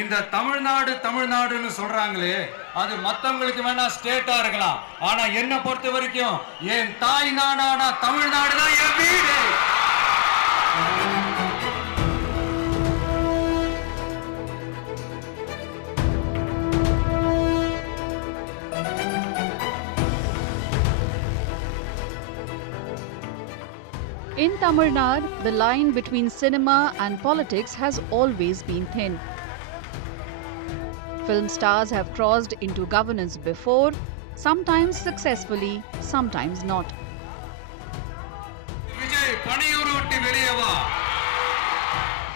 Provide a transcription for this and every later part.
இந்த தமிழ்நாடுன்னு சொல்றாங்களே, அது மத்தவங்களுக்கு வேணா ஸ்டேட்டா இருக்கலாம். ஆனா என்ன பொறுத்த வரைக்கும் என் தாய் நாடான தமிழ்நாடு தான் என் வீடு. In Tamil Nadu, the line between cinema and politics has always been thin. Film stars have crossed into governance before, sometimes successfully, sometimes not. Vijay, paniyuru vitti veliye va.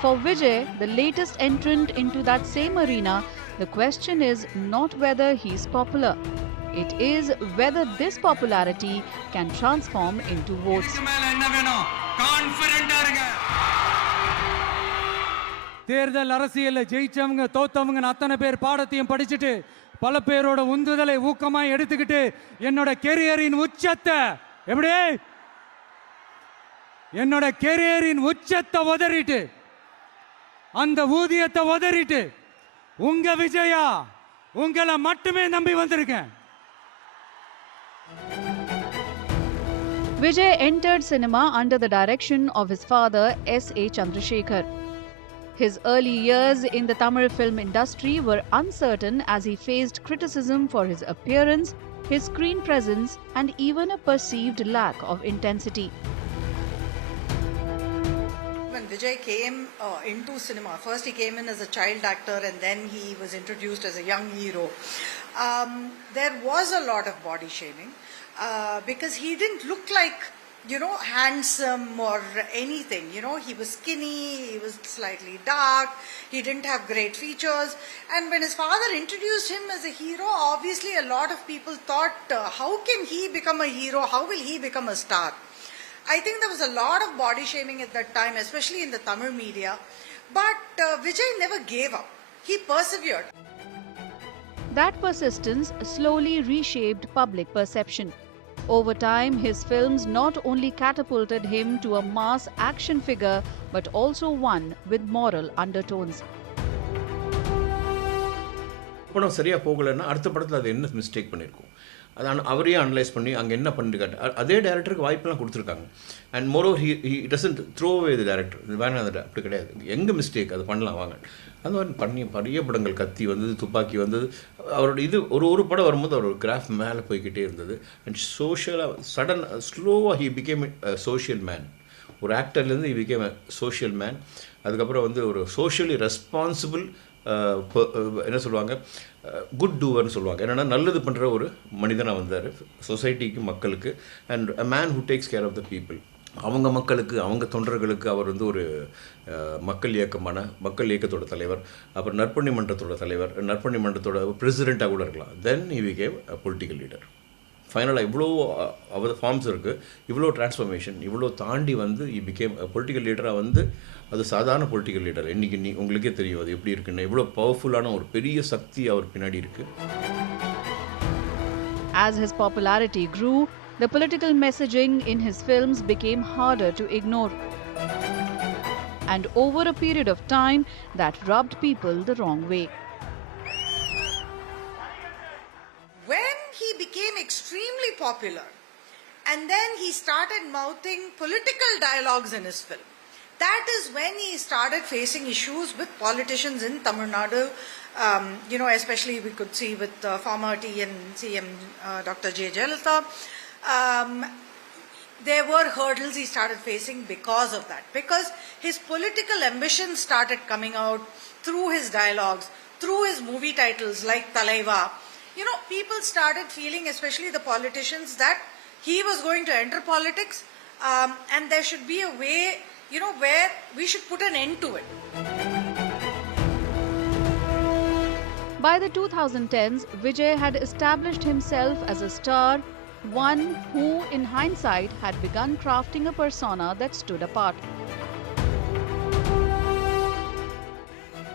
For Vijay, the latest entrant into that same arena, the question is not whether he's popular. It is whether this popularity can transform into votes. தேர்தல் அரசியல்ல ஜெயிச்சவங்க தோத்தவங்க அத்தனை பேர் பாடத்தையும் படிச்சுட்டு பல பேரோட உந்துதலை ஊக்கமாய் எடுத்துக்கிட்டு என்னோட கெரியரின் உச்சத்தை என்னோட கெரியரின் உச்சத்தை உதறிட்டு அந்த ஊதியத்தை உதறிட்டு உங்க விஜயா உங்களை மட்டுமே நம்பி வந்திருக்கேன். Vijay entered cinema under the direction of his father S.A. Chandrasekhar. His early years in the Tamil film industry were uncertain as he faced criticism for his appearance, his screen presence, and even a perceived lack of intensity. When Vijay came into cinema, first he came in as a child actor and then he was introduced as a young hero. There was a lot of body shaming because he didn't look like, handsome or anything. He was skinny, he was slightly dark, he didn't have great features. And when his father introduced him as a hero, obviously a lot of people thought, how can he become a hero? How will he become a star? I think there was a lot of body shaming at that time, especially in the Tamil media. But Vijay never gave up. He persevered. That persistence slowly reshaped public perception. Over time, his films not only catapulted him to a mass action figure, but also one with moral undertones. படம் சரியாக போகலைன்னா அடுத்த படத்தில் அது என்ன மிஸ்டேக் பண்ணியிருக்கோம், அதான் அவரையே அனலைஸ் பண்ணி அங்கே என்ன பண்ணிருக்காரு. அதே டேரக்டருக்கு வாய்ப்பெல்லாம் கொடுத்துருக்காங்க. And moreover he doesn't throw அவே தி டேரக்டர், இது வேணாம் அது அப்படி கிடையாது, எங்கே மிஸ்டேக் அது பண்ணலாம் வாங்க. அந்த மாதிரி பெரிய படங்கள் கத்தி வந்தது, துப்பாக்கி வந்தது, அவரோட இது ஒரு படம் வரும்போது அவரோட கிராஃப் மேலே போய்கிட்டே இருந்தது. அண்ட் சோஷியலாக ஸ்லோவாக ஹி பிகேம் சோஷியல் மேன். ஒரு ஆக்டர்லேருந்து ஹி பிகேம் சோஷியல் மேன். அதுக்கப்புறம் ஒரு சோஷியலி ரெஸ்பான்சிபிள் என்ன சொல்லுவாங்க, குட் டூவர்னு சொல்லுவாங்க. என்னென்னா நல்லது பண்ணுற ஒரு மனிதனாக வந்தார் சொசைட்டிக்கு, மக்களுக்கு. And a man who takes care of the people. அவங்க மக்களுக்கு, அவங்க தொண்டர்களுக்கு அவர் ஒரு மக்கள் இயக்கத்தோட தலைவர், அப்புறம் நற்பணி மன்றத்தோட தலைவர், நற்பணி மன்றத்தோட பிரசிடெண்ட்டாக கூட இருக்கலாம். Then he became a political leader. ஃபைனலாக இவ்வளோ ஃபார்ம்ஸ் இருக்குது, இவ்வளோ டிரான்ஸ்ஃபர்மேஷன், இவ்வளோ தாண்டி ஹி பிகேம் பொலிட்டிக்கல் லீடராக அது சாதாரண பொலிட்டிக்கல் லீடர். இன்றைக்கி உங்களுக்கே தெரியும் அது எப்படி இருக்குன்னு. இவ்வளோ பவர்ஃபுல்லான ஒரு பெரிய சக்தி அவர் பின்னாடி இருக்குது. As his popularity grew, the political messaging in his films became harder to ignore. And over a period of time, that rubbed people the wrong way. When he became extremely popular and then he started mouthing political dialogues in his film, that is when he started facing issues with politicians in Tamil Nadu. Especially we could see with former TN CM Dr. J. Jayalalitha. There were hurdles he started facing because of that. Because his political ambitions started coming out through his dialogues, through his movie titles like Talaiva. People started feeling, especially the politicians, that he was going to enter politics and there should be a way, where we should put an end to it. By the 2010s, Vijay had established himself as a star, one who, in hindsight, had begun crafting a persona that stood apart.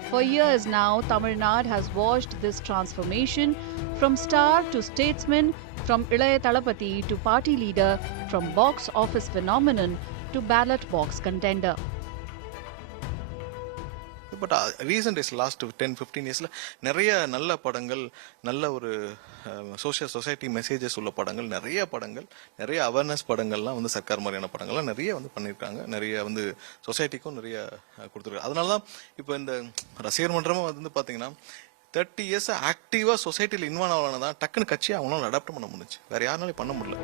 For years now, Tamil Nadu has watched this transformation from star to statesman, from Ilaya Thalapathy to party leader, from box office phenomenon to ballot box contender. But recent days last 10-15 இயர்ஸில் நிறைய நல்ல படங்கள், நல்ல ஒரு society messages உள்ள படங்கள், நிறைய அவேர்னஸ் படங்கள்லாம் வந்து சர்க்கார் மாதிரியான படங்கள்லாம் நிறைய வந்து பண்ணியிருக்காங்க. நிறைய வந்து சொசைட்டிக்கும் நிறைய கொடுத்துருக்காங்க. அதனால தான் இப்போ இந்த ரசிகர் மன்றமும் வந்து பார்த்தீங்கன்னா 30 இயர்ஸ் ஆக்டிவாக சொசைட்டியில் இன்வால்வ் ஆனதான் டக்குன்னு கட்சியை அவங்களால அடாப்ட் பண்ண முடிஞ்சு. வேற யாருனாலும் பண்ண முடியல.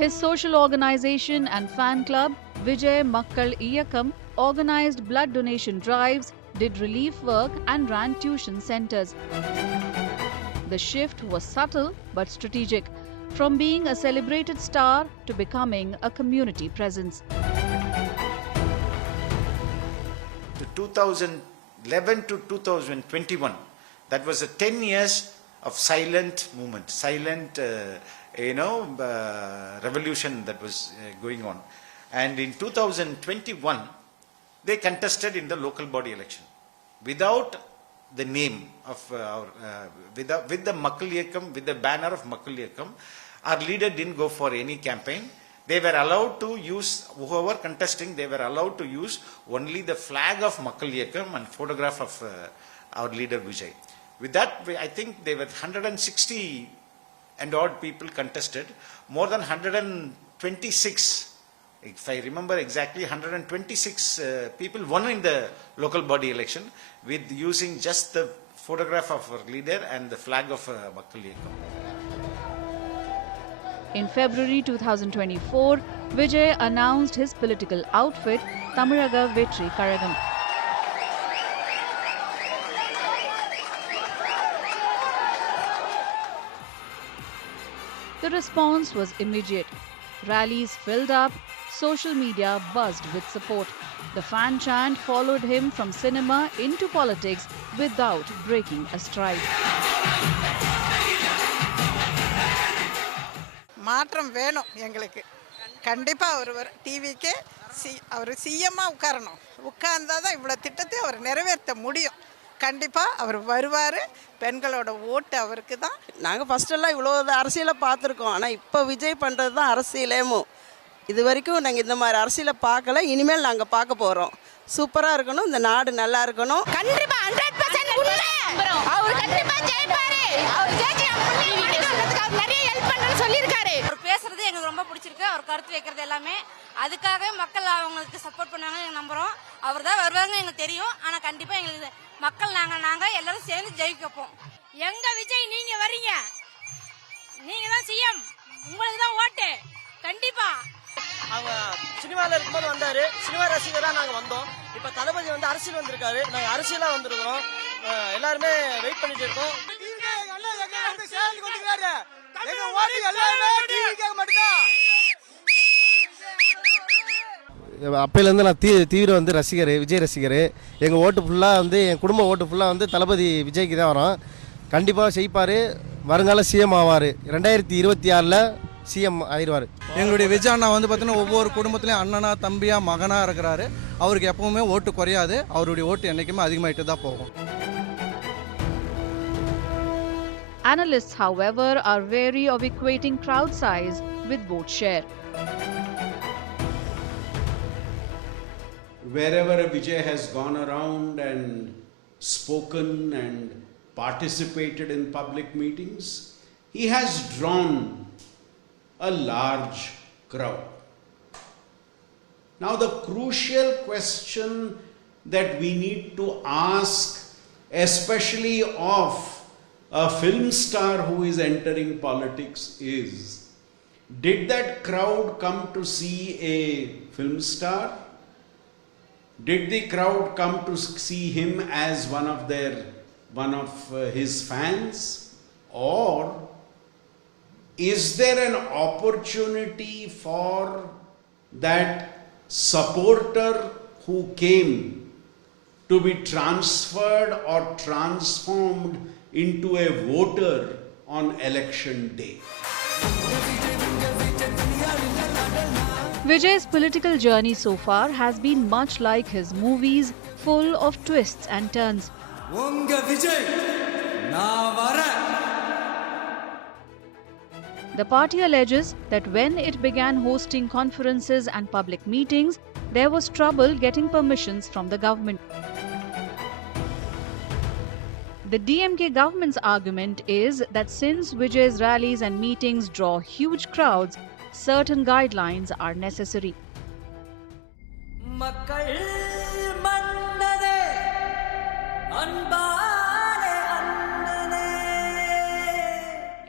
His social organization and fan club, Vijay Makkal Iyakkam, organized blood donation drives, did relief work and ran tuition centers. The shift was subtle but strategic, from being a celebrated star to becoming a community presence. 2011 to 2021, that was a 10 years of silent movement, silent revolution that was going on. And in 2021, they contested in the local body election without the name of with the Makkal Iyakkam, with the banner of Makkal Iyakkam. Our leader didn't go for any campaign. They were allowed to use, whoever contesting, they were allowed to use only the flag of Makkal Iyakkam and photograph of our leader Vijay. With that, I think there were 160 and odd people contested. More than 126, if I remember exactly, 126 people won in the local body election with using just the photograph of our leader and the flag of Makkal Iyakkam. In February 2024, Vijay announced his political outfit, Tamizhaga Vetri Kazhagam. The response was immediate. Rallies filled up, social media buzzed with support. The fan chant followed him from cinema into politics without breaking a stride. மாற்றம் வேணும் எங்களுக்கு. கண்டிப்பாக அவர் டிவிக்கே அவர் சிஎம்மாக உட்காரணும். உட்கார்ந்தாதான் இவ்வளோ திட்டத்தை அவர் நிறைவேற்ற முடியும். கண்டிப்பாக அவர் வருவார். பெண்களோட ஓட்டு அவருக்கு தான். நாங்கள் ஃபஸ்ட்டெல்லாம் இவ்வளோ அரசியலை பார்த்துருக்கோம். ஆனால் இப்போ விஜய் பண்ணுறது தான் அரசியலேமோ. இது வரைக்கும் நாங்கள் இந்த மாதிரி அரசியலை பார்க்கல. இனிமேல் நாங்கள் பார்க்க போகிறோம். சூப்பராக இருக்கணும், இந்த நாடு நல்லா இருக்கணும். கண்டிப்பாக 100% உண்மை. அவர் கண்டிப்பாக ஜெயிப்பாரு. அவர் ஜெயிச்சு நிறைய ஹெல்ப் பண்ணுறேன்னு சொல்லியிருக்காரு. அவர் பேசுறது எங்களுக்கு ரொம்ப பிடிச்சிருக்கு. அவர் கருத்து வைக்கிறது எல்லாமே அதுக்காகவே மக்கள் அவங்களுக்கு சப்போர்ட் பண்ணுவாங்க நாங்கள் நம்புகிறோம். அவர் தான் வருவாங்கன்னு எங்களுக்கு தெரியும். ஆனால் கண்டிப்பாக எங்களுக்கு மக்கள் நாங்கள் எல்லாரும் சேர்ந்து ஜெயிக்கப்போம். எங்க விஜய் நீங்க வரீங்க, நீங்க தான் சிஎம், உங்களுக்கு தான் ஓட்டு. கண்டிப்பா அவங்க சினிமாவில் இருக்கும்போது வந்தாரு. சினிமா ரசிகராக நாங்கள் வந்தோம். இப்போ தளபதி வந்து அரசியல் வந்திருக்காரு. நாங்கள் அரசியலாக வந்துருக்கிறோம். எல்லாருமே வெயிட் பண்ணிட்டு இருக்கோம். அப்பையிலேருந்து நான் தீவிர வந்து ரசிகர், விஜய் ரசிகர். எங்கள் ஓட்டு ஃபுல்லாக வந்து என் குடும்ப ஓட்டு ஃபுல்லாக வந்து தளபதி விஜய்க்கு தான் வரும். கண்டிப்பாக செய்ப்பார். வருங்கால சிஎம் ஆவார். 2026 சிஎம் ஆயிடுவார். எங்களுடைய விஜய் அண்ணா வந்து பார்த்தீங்கன்னா ஒவ்வொரு குடும்பத்துலேயும் அண்ணனா, தம்பியா, மகனாக இருக்கிறாரு. அவருக்கு எப்பவுமே ஓட்டு குறையாது. அவருடைய ஓட்டு என்றைக்குமே அதிகமாகிட்டு தான் போகும். Analysts, however, are wary of equating crowd size with vote share. Wherever Vijay has gone around and spoken and participated in public meetings, he has drawn a large crowd. Now the crucial question that we need to ask, especially of a film star who is entering politics, is, did that crowd come to see a film star? Did the crowd come to see him as one of his fans? Or is there an opportunity for that supporter who came to be transferred or transformed into a voter on election day? Vijay's political journey so far has been much like his movies, full of twists and turns. Unga Vijay, na vara. The party alleges that when it began hosting conferences and public meetings, there was trouble getting permissions from the government. The DMK government's argument is that since Vijay's rallies and meetings draw huge crowds, certain guidelines are necessary.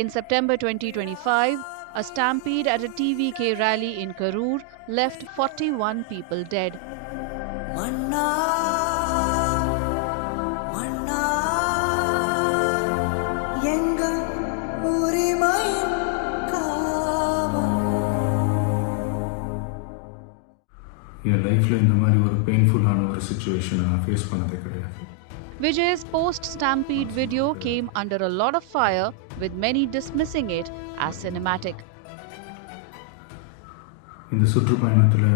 In September 2025, a stampede at a TVK rally in Karur left 41 people dead. என் லைஃப்பில் இந்த மாதிரி ஒரு பெயின்ஃபுல்லான ஒரு சிச்சுவேஷனை நான் ஃபேஸ் பண்ணதே கிடையாது. Vijay's post-stampede video came under a lot of fire, with many dismissing it as cinematic. இந்த சுற்றுப்பயணத்தில்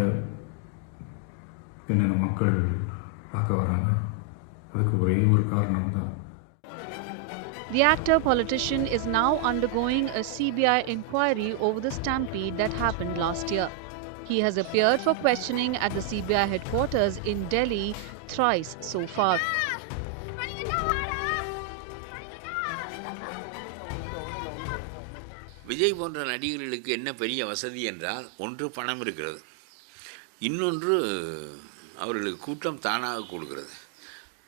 என்னென்ன மக்கள் பார்க்க வராங்க, அதுக்கு ஒரே ஒரு காரணம் தான். The actor-politician is now undergoing a CBI inquiry over the stampede that happened last year. He has appeared for questioning at the CBI headquarters in Delhi thrice so far. Vijay போன்ற நடிகர்களுக்கு என்ன பெரிய வசதி என்றால், ஒன்று பணம் இருக்கிறது, இன்னொன்று அவர்களுக்கு கூட்டம் தானாக கொடுக்கிறது.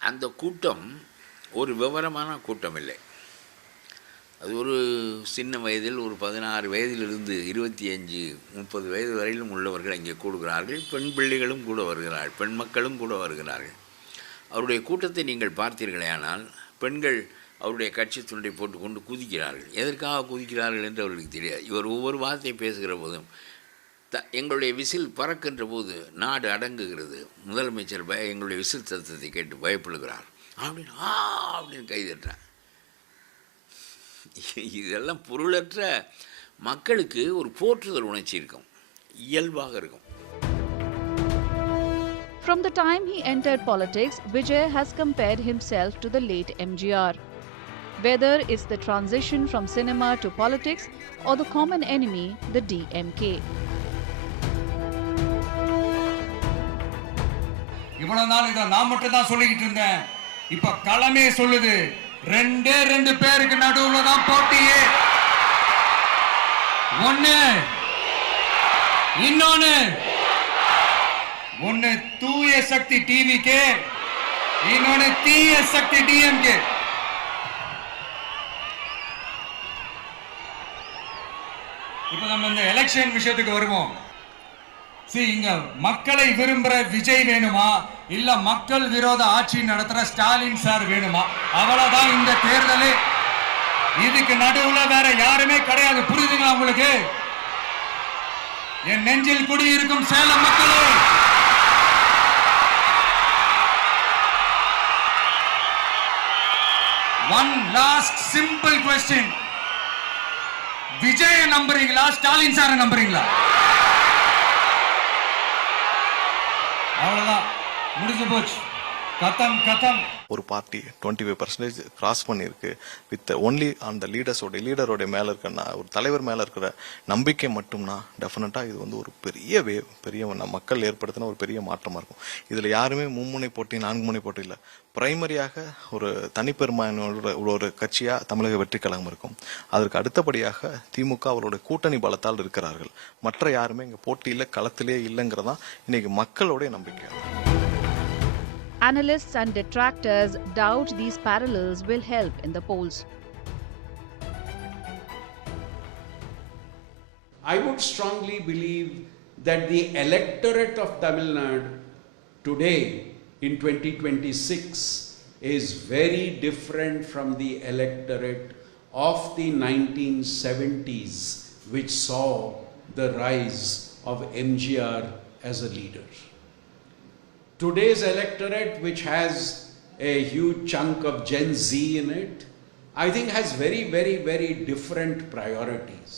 அந்த கூட்டம் ஒரு விவரமான கூட்டம் இல்லை. அது ஒரு சின்ன வயதில் ஒரு 16 வயதிலிருந்து 25-30 வயது வரையிலும் உள்ளவர்கள் அங்கே கூடுகிறார்கள். பெண் பிள்ளைகளும் கூட வருகிறார்கள், பெண் மக்களும் கூட வருகிறார்கள். அவருடைய கூட்டத்தை நீங்கள் பார்த்தீர்களேயானால் பெண்கள் அவருடைய கட்சி துண்டை போட்டுக்கொண்டு குதிக்கிறார்கள். எதற்காக குதிக்கிறார்கள் என்று அவர்களுக்கு தெரியாது. இவர் ஒவ்வொரு வார்த்தை பேசுகிற போதும் எங்களுடைய விசில் பறக்கின்ற போது நாடு அடங்குகிறது, முதலமைச்சர் எங்களுடைய விசில் சத்தத்தை கேட்டு பயப்படுகிறார் அப்படின்னு அப்படின்னு கைதட்டுறார். இதெல்லாம் பொருளற்ற மக்களுக்கு ஒரு போற்றுதல் உணர்ச்சி இருக்கும், இயல்பாக இருக்கும். From the time he entered politics, Vijay has compared himself to the late MGR. Whether it's the transition from cinema to politics or the common enemy, the DMK. இவ்வளவு நாள் இதை நான் மட்டும் தான் சொல்லிக்கிட்டு இருந்தேன். இப்ப களமே சொல்லுது, ரெண்டு பேருக்கு நடுவுல தான் போட்டியே. ஒன்னு தூய சக்தி டிவிகே, இன்னொன்னு தீய சக்தி டிஎம்கே. இப்ப நம்ம இந்த எலெக்ஷன் விஷயத்துக்கு வருவோம். இங்க மக்களை விரும்புற விஜய் வேணுமா, இல்ல மக்கள் விரோத ஆட்சி நடத்துற ஸ்டாலின் சார் வேணுமா? அவ்வளவுதான் இந்த தேர்தல். இதுக்கு நடுவுல வேற யாருமே கிடையாது. புரியுதுங்களா உங்களுக்கு? என் நெஞ்சில் குடியிருக்கும் சேலம் மக்களே, one last simple question. Vijaya நம்புறீங்களா, ஸ்டாலின் சார நம்புறீங்களா? அவ்வளவுதான், முடிஞ்சு போச்சு, கதம். ஒரு பார்ட்டி 25% கிராஸ் பண்ணியிருக்கு. வித் ஒன்லி அந்த லீடரோட மேல இருக்க ஒரு தலைவர் மேல இருக்கிற நம்பிக்கை மட்டும்னா டெஃபினட்டா இது வந்து ஒரு பெரிய மக்கள் ஏற்படுத்தின ஒரு பெரிய மாற்றமா இருக்கும். இதுல யாருமே மும்முனை போட்டி 4 முனை போட்டி இல்ல, பிரைமரியாக ஒரு தனிப்பெரும்பான்மையோட ஒரு கட்சியா தமிழக வெற்றி கழகம் இருக்கும். அதற்கு அடுத்தபடியாக திமுக அவருடைய கூட்டணி பலத்தால் இருக்கிறார்கள். மற்ற யாருமே இங்க போட்டியில களத்திலே இல்லைங்கிறதா இன்னைக்கு மக்களுடைய நம்பிக்கை. Analysts and detractors doubt these parallels will help in the polls. I would strongly believe that the electorate of Tamil Nadu today in 2026 is very different from the electorate of the 1970s, which saw the rise of MGR as a leader. Today's electorate, which has a huge chunk of Gen Z in it, I think has very different priorities.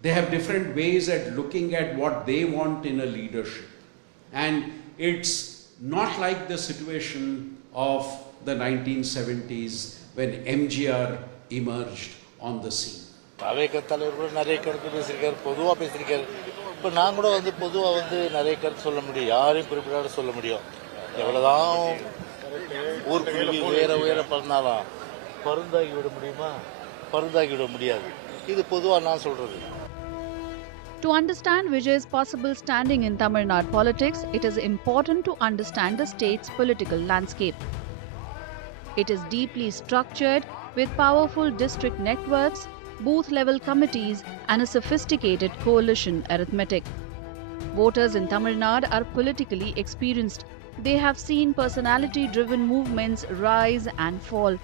They have different ways at looking at what they want in a leadership. And it's not like the situation of the 1970s when MGR emerged on the scene. தலைவர் கூட நிறைய கருத்து பேசியிருக்காரு, பொதுவாக பேசியிருக்காரு. இப்போ நான் கூட வந்து பொதுவாக வந்து நிறைய கருத்து சொல்ல முடியும், யாரையும் குறிப்பிடாத சொல்ல முடியும். எவ்வளோதான் ஊர்க்குருவி உயர பறந்தாலும் பருந்தாகி விட முடியுமா? பருந்தாகி விட முடியாது. இது பொதுவாக நான் சொல்கிறது. To understand Vijay's possible standing in Tamil Nadu politics, it is important to understand the state's political landscape. It is deeply structured with powerful district networks, booth-level committees and a sophisticated coalition arithmetic. Voters in Tamil Nadu are politically experienced. They have seen personality-driven movements rise and fall.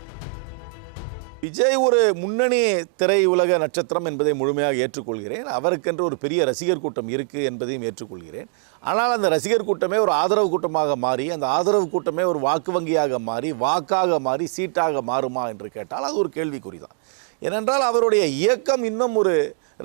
Vijay ஒரு முன்னணி திரையுலக நட்சத்திரம் என்பதை முழுமையாக ஏற்றுக்கொள்கிறேன். அவருக்கென்று ஒரு பெரிய ரசிகர் கூட்டம் இருக்குது என்பதையும் ஏற்றுக்கொள்கிறேன். ஆனால் அந்த ரசிகர் கூட்டமே ஒரு ஆதரவு கூட்டமாக மாறி, அந்த ஆதரவு கூட்டமே ஒரு வாக்கு வங்கியாக மாறி, வாக்காக மாறி, சீட்டாக மாறுமா என்று கேட்டால் அது ஒரு கேள்விக்குறி தான். ஏனென்றால் அவருடைய இயக்கம் இன்னும் ஒரு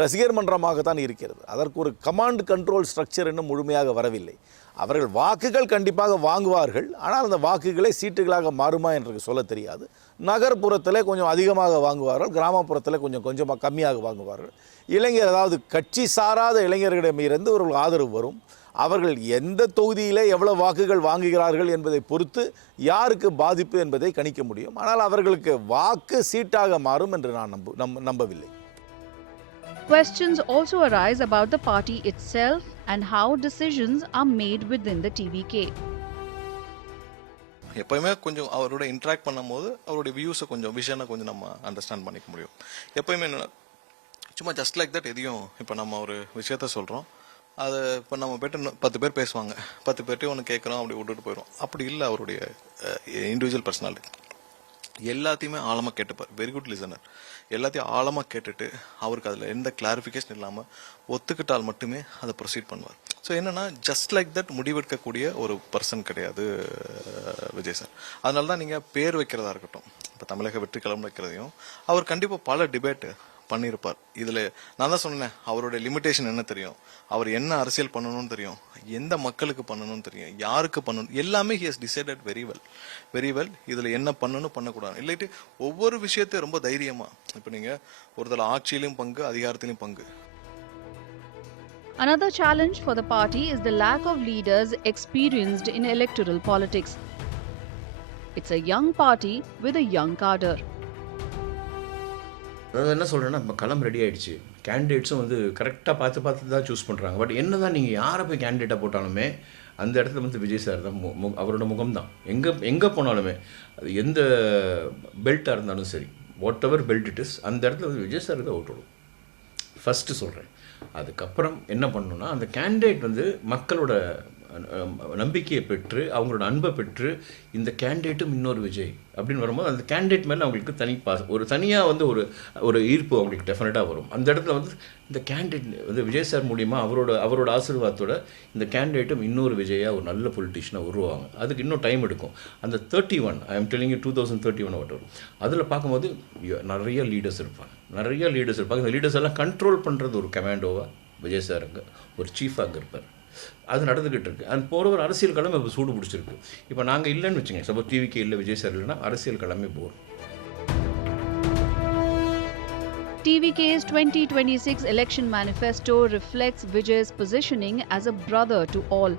ரசிகர் மன்றமாகத்தான் இருக்கிறது. அதற்கு ஒரு கமாண்ட் கண்ட்ரோல் ஸ்ட்ரக்சர் இன்னும் முழுமையாக வரவில்லை. அவர்கள் வாக்குகள் கண்டிப்பாக வாங்குவார்கள், ஆனால் அந்த வாக்குகளை சீட்டுகளாக மாறுமா என்று சொல்ல தெரியாது. நகர்ப்புறத்தில் கொஞ்சம் அதிகமாக வாங்குவார்கள், கிராமப்புறத்தில் கொஞ்சமாக கம்மியாக வாங்குவார்கள். இளைஞர், அதாவது கட்சி சாராத இளைஞர்களிடமிருந்து ஒரு ஆதரவு வரும். அவர்கள் எந்த தொகுதியில் எவ்வளவு வாக்குகள் வாங்குகிறார்கள் என்பதை பொறுத்து யாருக்கு பாதிப்பு என்பதை கணிக்க முடியும். ஆனால் அவர்களுக்கு வாக்கு சீட்டாக மாறும் என்று நான் நம்பவில்லை. Questions also arise about the party itself and how decisions are made within the TVK. எப்பயுமே கொஞ்சம் அவரோட இன்ட்ராக்ட் பண்ணும்போது அவருடைய வியூஸை கொஞ்சம் விஷனை கொஞ்சம் நம்ம அண்டர்ஸ்டாண்ட் பண்ணிக்க முடியும். எப்பயுமே சும்மா ஜஸ்ட் லைக் தட் எதையும் இப்போ நம்ம ஒரு விஷயத்த சொல்கிறோம், அது இப்போ நம்ம போய்ட்டு 10 பேர் பேசுவாங்க, 10 பேர்ட்டையும் ஒன்று கேட்குறோம், அப்படி விட்டுட்டு போயிடும். அப்படி இல்லை அவருடைய இண்டிவிஜுவல் பர்சனாலிட்டி. எல்லாத்தையுமே ஆழமாக கேட்டுப்பார், வெரி குட் லிசனர். எல்லாத்தையும் ஆழமாக கேட்டுட்டு அவருக்கு அதில் எந்த கிளாரிஃபிகேஷன் இல்லாமல் ஒத்துக்கிட்டால் மட்டுமே அதை ப்ரொசீட் பண்ணுவார். ஸோ என்னென்னா ஜஸ்ட் லைக் தட் முடிவெடுக்கக்கூடிய ஒரு பர்சன் கிடையாது விஜய் சார். அதனால தான் நீங்கள் பேர் வைக்கிறதா இருக்கட்டும், இப்போ தமிழக வெற்றி கழகம் வைக்கிறதையும் அவர் கண்டிப்பாக பல டிபேட்டு பண்ணியிருப்பார். இதில் நான் தான் சொன்னேன், அவருடைய லிமிட்டேஷன் என்ன தெரியும், அவர் என்ன அரசியல் பண்ணணும்னு தெரியும், எந்த மக்களுக்கு பண்ணணும்னு தெரியும், யாருக்கு பண்ணணும், எல்லாமே he has decided very well. இதில் என்ன பண்ணணும் பண்ணக்கூடாது இல்லாட்டி ஒவ்வொரு விஷயத்தையும் ரொம்ப தைரியமாக, இப்போ நீங்கள் ஒருத்தர் ஆட்சியிலும் பங்கு, அதிகாரத்திலும் பங்கு. Another challenge for the party is the lack of leaders experienced in electoral politics. It's a young party with a young cadre. அதாவது என்ன சொல்கிறேன்னா, இப்போ களம் ரெடி ஆகிடுச்சு, கேண்டிடேட்ஸும் வந்து கரெக்டாக பார்த்து தான் சூஸ் பண்ணுறாங்க. பட் என்ன தான் நீங்கள் யாரை போய் கேண்டிடேட்டாக போட்டாலுமே அந்த இடத்துல வந்து விஜய் சார் தான், அவரோட முகம் தான். எங்கே போனாலுமே அது எந்த பெல்ட்டாக இருந்தாலும் சரி, what ever belt it is, அந்த இடத்துல வந்து விஜய் சார் தான் ஓட்டு விடும் ஃபஸ்ட்டு சொல்கிறேன். அதுக்கப்புறம் என்ன பண்ணணுன்னா, அந்த கேண்டிடேட் வந்து மக்களோட நம்பிக்கையை பெற்று, அவங்களோட அன்பை பெற்று, இந்த கேண்டிடேட்டும் இன்னொரு விஜய் அப்படின்னு வரும்போது அந்த கேண்டிடேட் மேலே அவங்களுக்கு ஒரு தனியாக வந்து ஒரு ஈர்ப்பு அவங்களுக்கு டெஃபினட்டாக வரும். அந்த இடத்துல வந்து இந்த கேண்டிடேட் வந்து விஜய் சார் மூலிமா அவரோட ஆசீர்வாதத்தோட இந்த கேண்டிடேட்டும் இன்னொரு விஜயாக ஒரு நல்ல பொலிட்டிஷனாக உருவாங்க. அதுக்கு இன்னும் டைம் எடுக்கும். அந்த 31 ஐ எம் டெல்லிங் யூ 2031 வரும். அதில் பார்க்கும்போது நிறைய லீடர்ஸ் இருப்பாங்க. இந்த லீடர்ஸ் எல்லாம் கண்ட்ரோல் பண்ணுறது ஒரு கமாண்டோவாக விஜய் சார் அங்கே ஒரு சீஃபாக அங்கே இருப்பார். அது நடந்துக்கிட்டு இருக்குது. அது போகிற ஒரு அரசியல் களம் இப்போ சூடு பிடிச்சிருக்கு. இப்போ நாங்கள் இல்லைன்னு வச்சுங்க, சப்போஸ் TVK இல்லை, விஜய் சார் இல்லைன்னா அரசியல் களமே போகும். TVK's 2026 election manifesto reflects Vijay's positioning as a brother to all.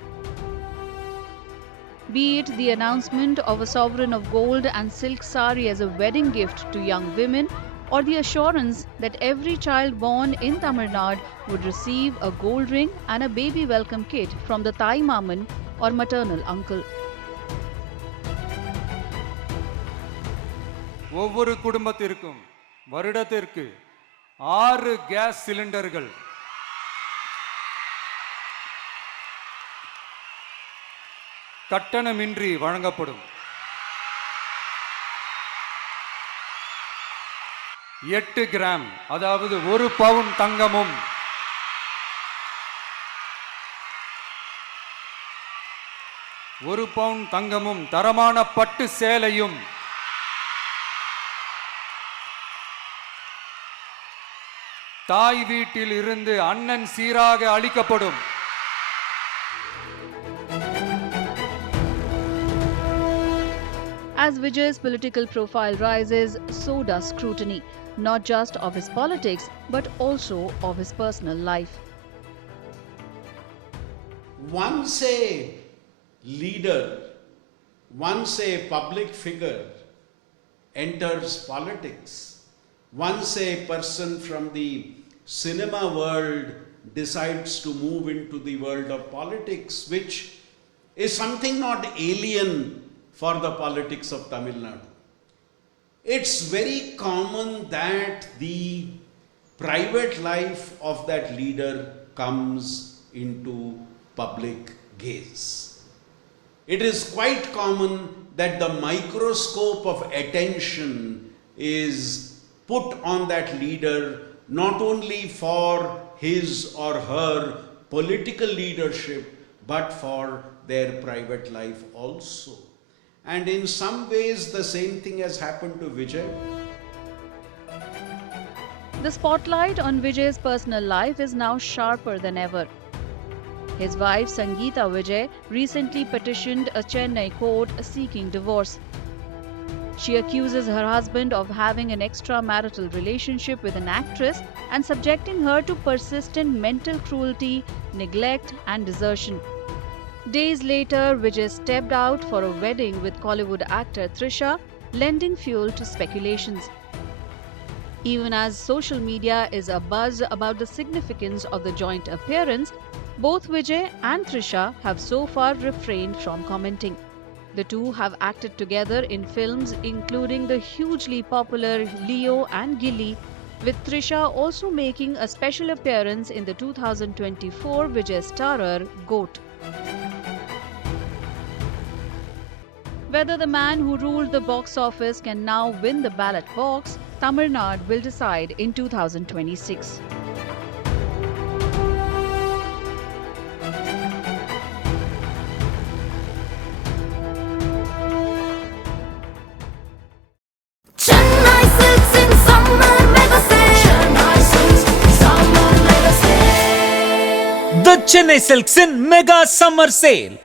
Be it the announcement of a sovereign of gold and silk sari as a wedding gift to young women, or the assurance that every child born in Tamil Nadu would receive a gold ring and a baby welcome kit from the Thai maman or maternal uncle. ஒவ்வொரு குடும்பத்திற்கும் வருடத்திற்கு 6 கேஸ் சிலிண்டர்கள் கட்டணமின்றி வழங்கப்படும். 8 கிராம், அதாவது 1 பவுன் தங்கமும் 1 பவுன் தங்கமும் தரமான பட்டு சேலையும் தாய் வீட்டில் இருந்து அண்ணன் சீராக அளிக்கப்படும். As Vijay's political profile rises, so does scrutiny, not just of his politics, but also of his personal life. once a leader, once a public figure enters politics, once a person from the cinema world decides to move into the world of politics, which is something not alien for the politics of Tamil Nadu. It's very common that the private life of that leader comes into public gaze. It is quite common that the microscope of attention is put on that leader not only for his or her political leadership, but for their private life also. And in some ways, the same thing has happened to Vijay. The spotlight on Vijay's personal life is now sharper than ever. His wife Sangeeta Vijay recently petitioned a Chennai court seeking divorce. She accuses her husband of having an extramarital relationship with an actress and subjecting her to persistent mental cruelty, neglect, and desertion. Days later, Vijay stepped out for a wedding with Kollywood actor Trisha, lending fuel to speculations. Even as social media is abuzz about the significance of the joint appearance, both Vijay and Trisha have so far refrained from commenting. The two have acted together in films including the hugely popular Leo and Gilly, with Trisha also making a special appearance in the 2024 Vijay starrer Goat. Whether the man who ruled the box office can now win the ballot box, Tamil Nadu will decide in 2026. The Chennai Silks in Mega Summer Sale.